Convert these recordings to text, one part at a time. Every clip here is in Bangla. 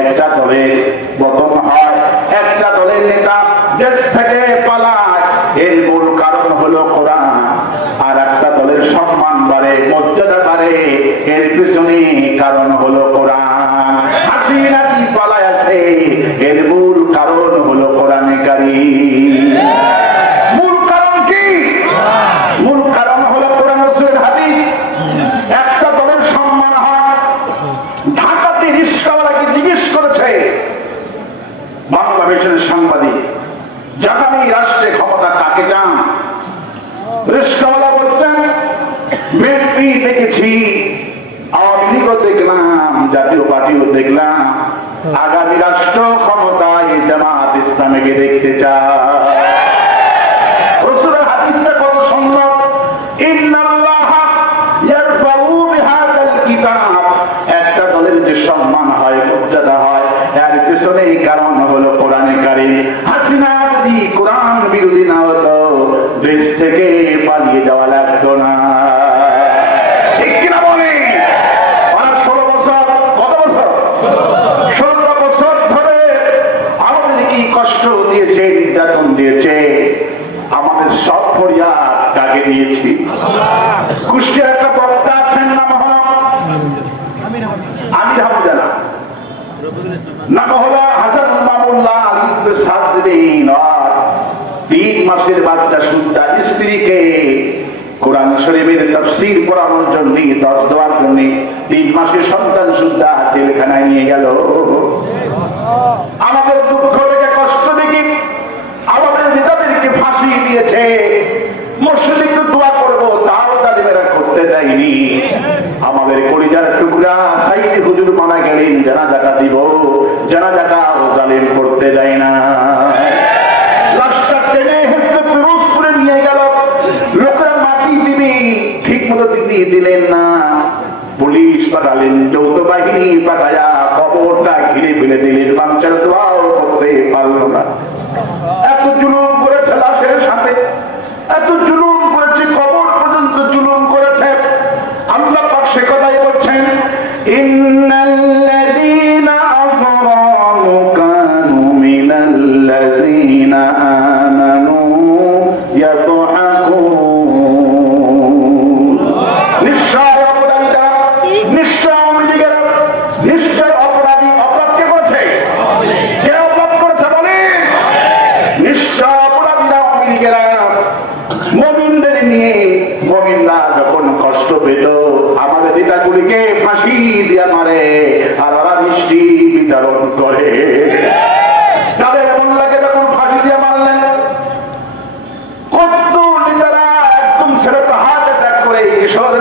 একটা দলের পতন হয়। একটা দলের নেতা দেশ থেকে রিস্কাওয়ালা বলছেন বিএনপি দেখেছি আওয়ামী লীগও দেখলাম, জাতীয় পার্টিও দেখলাম। আগামী রাষ্ট্র ক্ষমতায় জামাত ইসলামীকে দেখতে চায় দিয়েছি। কুষ্টিয়ার একটা বক্তা আছেন নাম হল আমির নাম হলো তিন মাসের সন্তান নিয়ে গেল। আমাদের দুঃখ থেকে কষ্ট দেখি আমাদের নেতাদেরকে ফাঁসি দিয়েছে। মসজিদে একটু দোয়া করব, তাও তালিমেরা করতে দেয়নি। আমাদের কলিজার টুকরা সাইদি হুজুর মারা গেলেন, জানাজাটা দিব। জানাজাটা জালিম করতে দেয় দিলেন না। পুলিশ পাঠালেন যৌথ বাহিনী পাঠায়া কবরটা ঘিরে ফেলে দিলেন। মানুষের দোয়াও করতে পারল না। এত জুলুম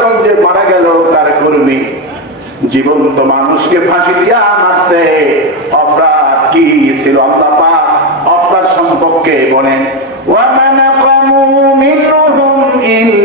গোপালগঞ্জে মারা গেল তার কর্মী। জীবন্ত মানুষকে ফাঁসি দিয়া মারছে। অপরাধ কি ছিল আল্লাহ অপরাধ সম্পর্কে বলেন। ওয়ামানা কামু মিনহুম ইল্লা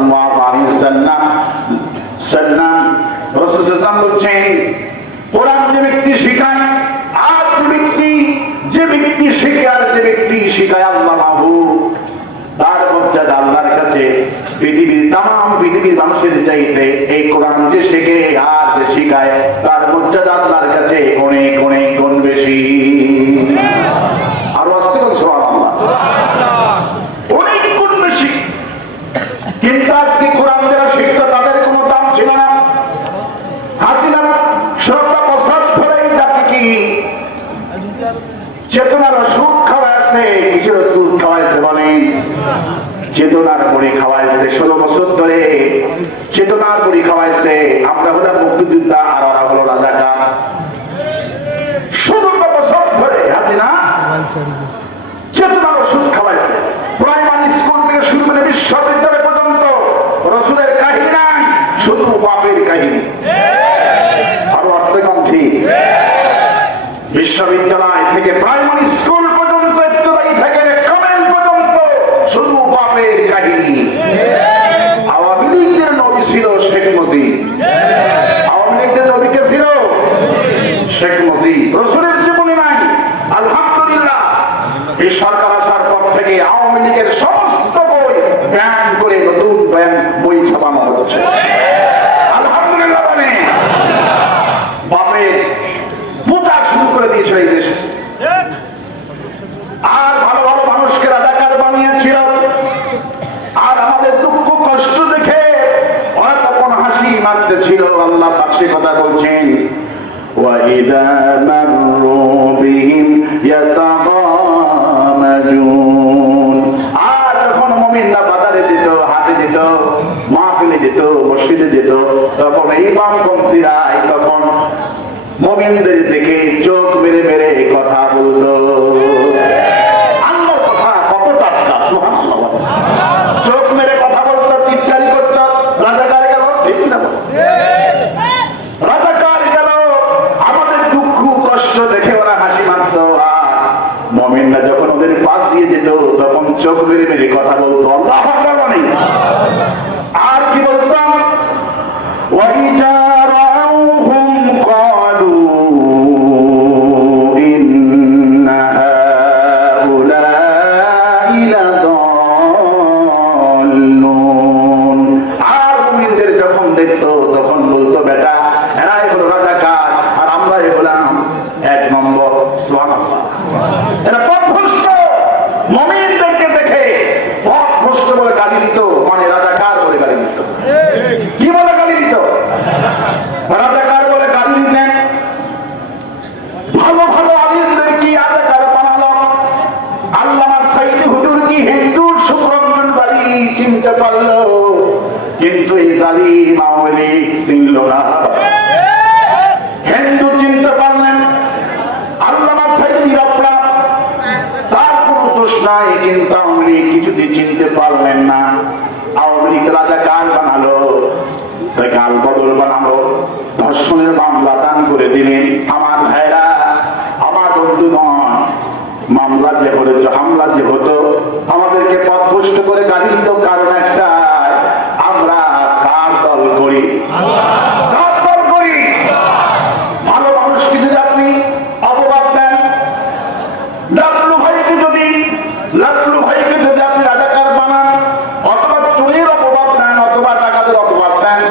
বলছেন, কোরআন যে ব্যক্তি শিখায়, আর যে ব্যক্তি যে ব্যক্তি শিখে আর যে ব্যক্তি শিখায় আল্লাহ তার মর্যাদা আল্লাহর কাছে পৃথিবীর তাম পৃথিবীর মানুষের চাইতে এই কোরআন যে শেখে আর যে শিখায়, তার মর্যাদা আল্লাহর কাছে চেতনার মুড়ি খাওয়াইছে, ষোলো বছর ধরে চেতনার মুড়ি খাওয়াইছে। আমরা হলাম মুক্তিযোদ্ধা আর ওরা হলো স্কুল থেকে বিশ্ববিদ্যালয় পর্যন্ত কাহিনী শুধু বাপের কাহিনী। আরও আসতে বিশ্ববিদ্যালয় থেকে প্রাইমারি স্কুল পর্যন্ত ইত্যাদি থেকে কমেল পর্যন্ত শুধু বাপের কাহিনী আওয়ামী লীগের নবী ছিল শেখ মুজিব আওয়ামী লীগের নবীকে ছিল শেখ মুজিব রসুলের জীবনে নাই আলহামদুলিল্লাহ এই সরকার আসার পর থেকে আওয়ামী লীগের সমস্ত বই ব্যান করে নতুন ব্যান বই ছাপানো হচ্ছে আলহামদুলিল্লাহ মানে বাপের পূজা শুরু করে দিয়েছিল এই দেশে আর ভালো ভালো মানুষকে রাজাকার বানিয়েছিল আর আমাদের দুঃখ কষ্ট দেখে ওরা তখন হাসি মারতেছিল আল্লাহ পাশে কথা বলছেন وَإِذَا مَرُّوا بِهِمْ يَتَغَامَزُونَ তখন ইমাম পন্থীরাই তখন মোমিনদের দেখে চোখ মেরে মেরে কথা বলতো। ila পারল, কিন্তু এই জালিম আওয়ামী চিনল না। হিন্দু চিনতে পারলেন বদল বানালো। মামলা করে আমার ভাইরা, আমার বন্ধুগণ, মামলা যে হামলা যে হতো, আমাদেরকে পথভ্রষ্ট করে গাড়ি দিত কারণ একটা আমরা কার দল করি কার দল করি ভালো মানুষকে যদি আপনি অপবাদ দেন লাল্লু ভাইকে যদি লাল্লু ভাইকে যদি আপনি রাজাকার বানান অথবা চুরির অপবাদ দেন অথবা টাকাদের অপবাদ দেন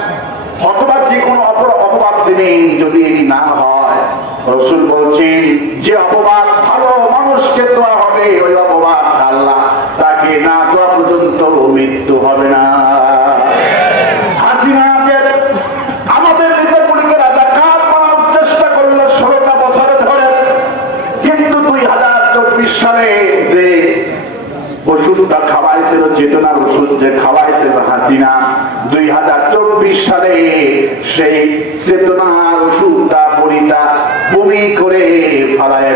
অথবা যে কোনো অপর অপবাদ দিলেন যদি এটি না হয় রসুল বলছেন যে অপবাদ ভালো মানুষকে দেওয়া হবে ওই অপবাদ আল্লাহ তাকে না দেওয়া পর্যন্ত মৃত্যু হবে না হাসিনাদের আমাদের নেতাগুলিকে রাজাকার বানানোর চেষ্টা করল ষোলোটা বছর ধরে কিন্তু দুই হাজার চব্বিশ সালে যে ওষুধটা খাওয়াইছিল চেতনার ওষুধ যে খাওয়াইছে হাসিনা দুই হাজার চব্বিশ সালে সেই চেতনার ওষুধটা বড়িটা বমি করে ফালাইয়া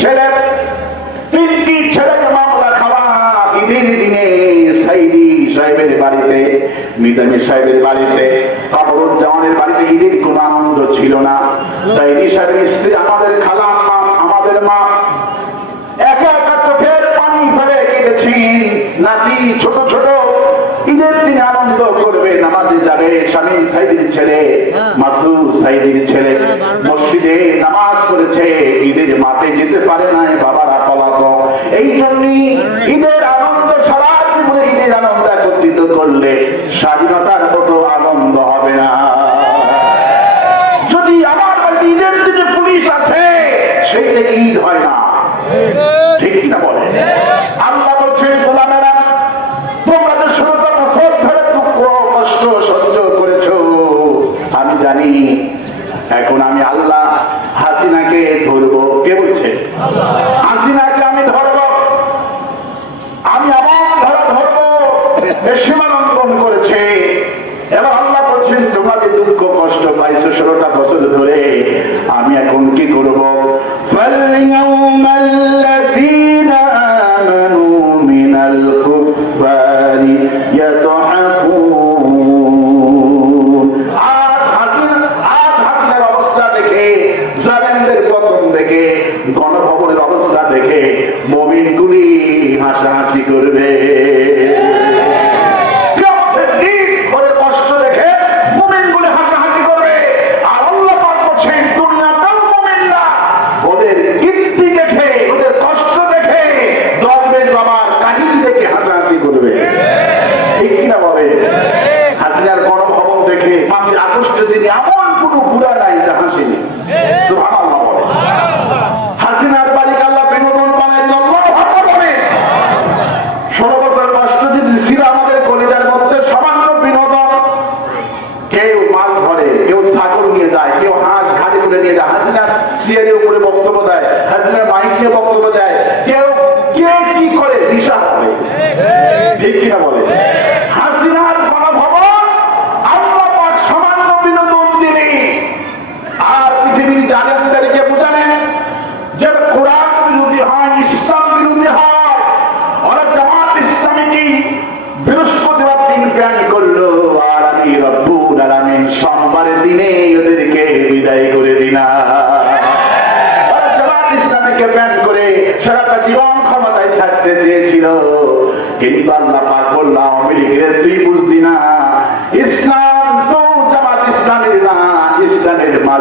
ছেলে, তিনটি ছেলেকে মামলা খাওয়া। দিনে সাইদি সাহেবের বাড়িতে মিতামি সাহেবের বাড়িতে জামানের বাড়িতে ঈদের আনন্দ ছিল না। সাইদি সাহেবের স্ত্রী, আমাদের খালা মা, আমাদের মা, একা একা চোখের পানি ফেলে নাতি ছোট ছোট ঈদের দিন আনন্দ করবে নামাজে যাবে স্বামী সাইদির ছেলে হ্যাঁ। মাতু সাইদির ছেলে হ্যাঁ, মসজিদে নামাজ করেছে ঈদের মাঠে যেতে পারে না বাবার পলাতক এই জন্য ঈদের আনন্দ সারা জীবনে ঈদের আনন্দ একত্রিত করলে স্বাধীনতার মতো আনন্দ হবে না। যদি আমার ঈদের দিনে পুলিশ আছে সেই ঈদ হয় না। হ্যাঁ। আল্লাহ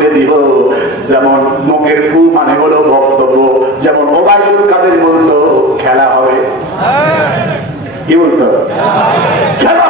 করে দিব। যেমন মুখের কু মানে হলো বক্তব্য যেমন ওবায়দুল কাদের বলতো খেলা হবে। হ্যাঁ। কি বলতো? খেলা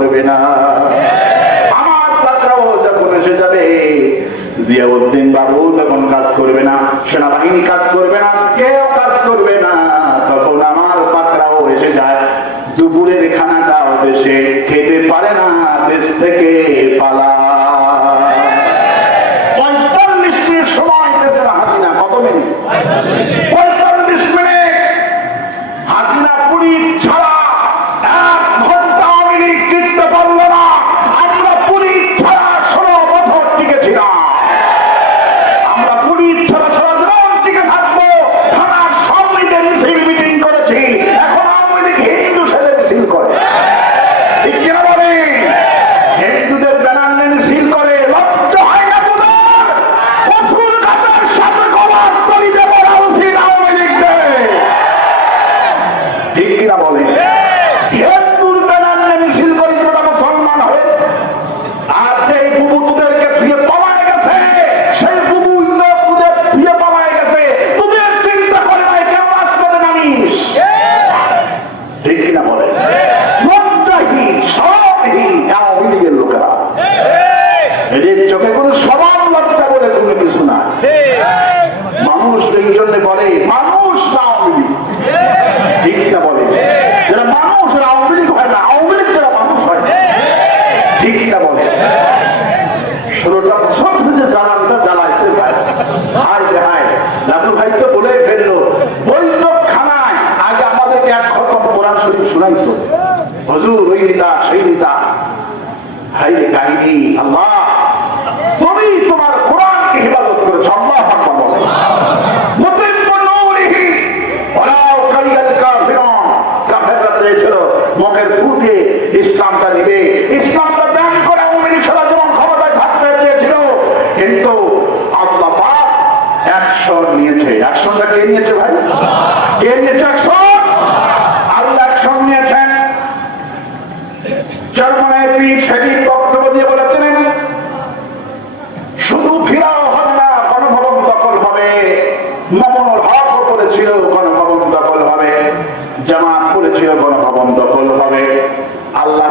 করবে না। এসে যাবে জিয়াউদ্দিন বাবু তখন কাজ করবে না সেনাবাহিনী কাজ করবে না শোনাইতো হজুর, ওই নেতা, সেই নেতা। কাহিনী, আল্লাহ, তুমি তোমার কোরআনকে হেফাজত করেছ, আল্লাহ করে চেয়েছিল। নিয়েছে। অ্যাকশনটা কে নিয়েছে ভাই? কে নিয়েছে অ্যাকশন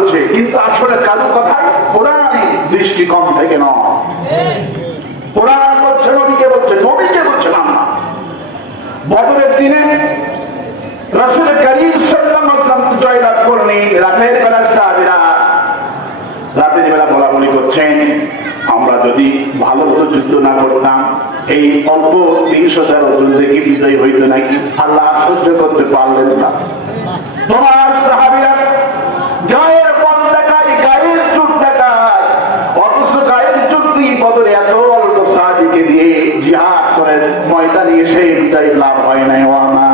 বলছে, কিন্তু আসলে কারও কথাই পুরাণী দৃষ্টিকোণ থেকে নয়। পুরাণ বলছে, নবীকে বলছে নবীকে বলছে না। বদরের দিনে করিম সাল্লাম আসলাম করলেন রাতের বেলা সাহাবিরা রাতের বেলা বলা বলি করছেন, আমরা যদি ভালো যুদ্ধ না করতাম, এই অল্প তিনশো জন থেকে বিজয়ী হইতো নাকি? আল্লাহ সহ্য করতে পারলেন না। তোমার সাহাবিরা গায়ের বল দেখায় গায়ের চুট দেখায় অথচ গায়ের চুট দিয়ে বদলে এত অল্প সাহাবিকে দিয়ে জিহাদ করে ময়দানে এসে বিজয় লাভ হয় নাই ওয়ামা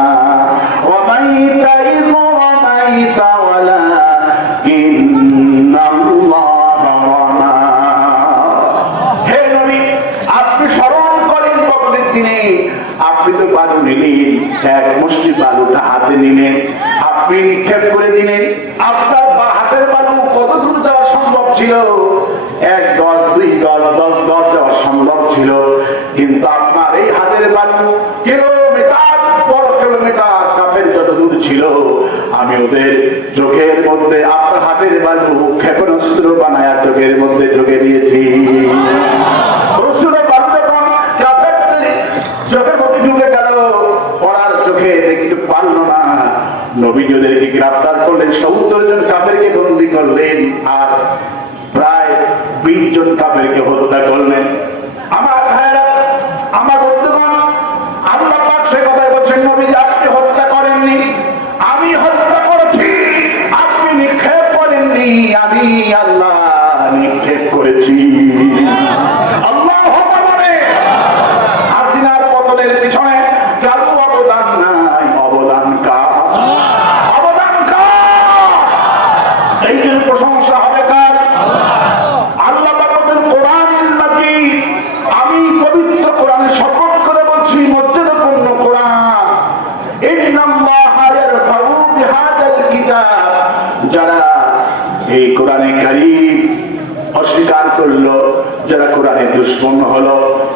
ওয়ামাইতা ইয ওয়ামাইতা ওয়ালা ইন্নাল্লাহা হে নবী আপনি স্মরণ করেন কতদিন দিনে আপনি তো বালু নিলেন আপনি নিক্ষেপ করে দিলেন আপনার বা হাতের কত দূর যাওয়া সম্ভব ছিল এক দুই দশ দশ যাওয়া সম্ভব ছিল কিন্তু আপনার এই হাতের বালু কিলোমিটার বড় কিলোমিটার কাপের যত দূর ছিল ওদের চোখের মধ্যে আপনার হাতের বালু ক্ষেপণাস্ত্র বানায় চোখের মধ্যে ঢুকে দিয়েছি আর প্রায় বিশ জন হত্যা করলেন। আমার ভাইরা আমার আল্লাহ সে কথাই বলছেন নবী আমি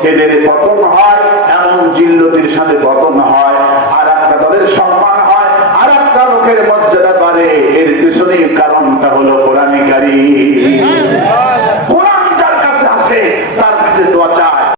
এদের পতন হয়, এমন জিল্লতির সাথে পতন হয়, আর একটা দলের সম্মান হয়, আর একটা লোকের মর্যাদা বাড়ে। এর পিছনে কারণটা হলো কোরআনিকারী কোরআন যার কাছে আছে, তার কাছে দোয়া চায়।